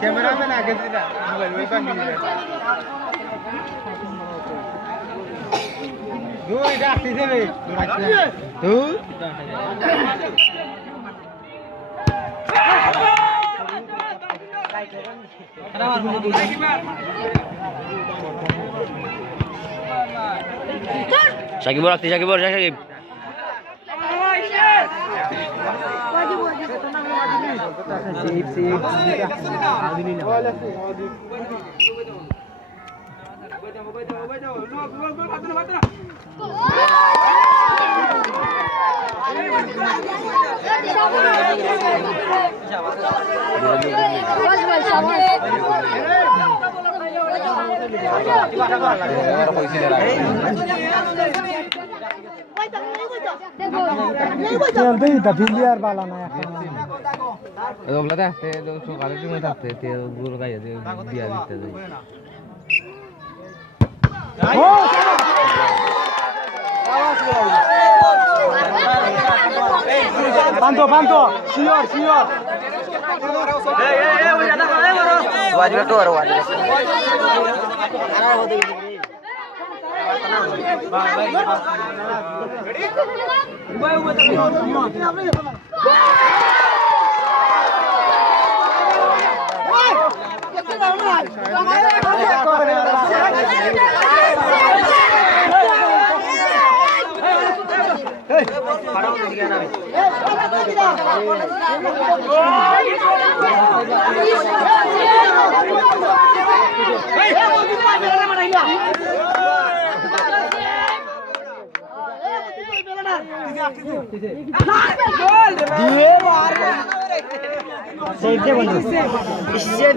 cameraman আগে দিলা mobile ওই পানি দিলা দুই ডাকতে দেবে তুই সাকিব রাখতে সাকিব সাকিব ভিলিয়ার বালা না ওগুলা থাকতে সকালের সময় থাকতে তেল গুঁড়ো গাইয়া দিয়া দিতে যাই বান্ধো বান্ধো শিওর শিওর ওয়াজিব তো আর ওয়াজিব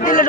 দিলে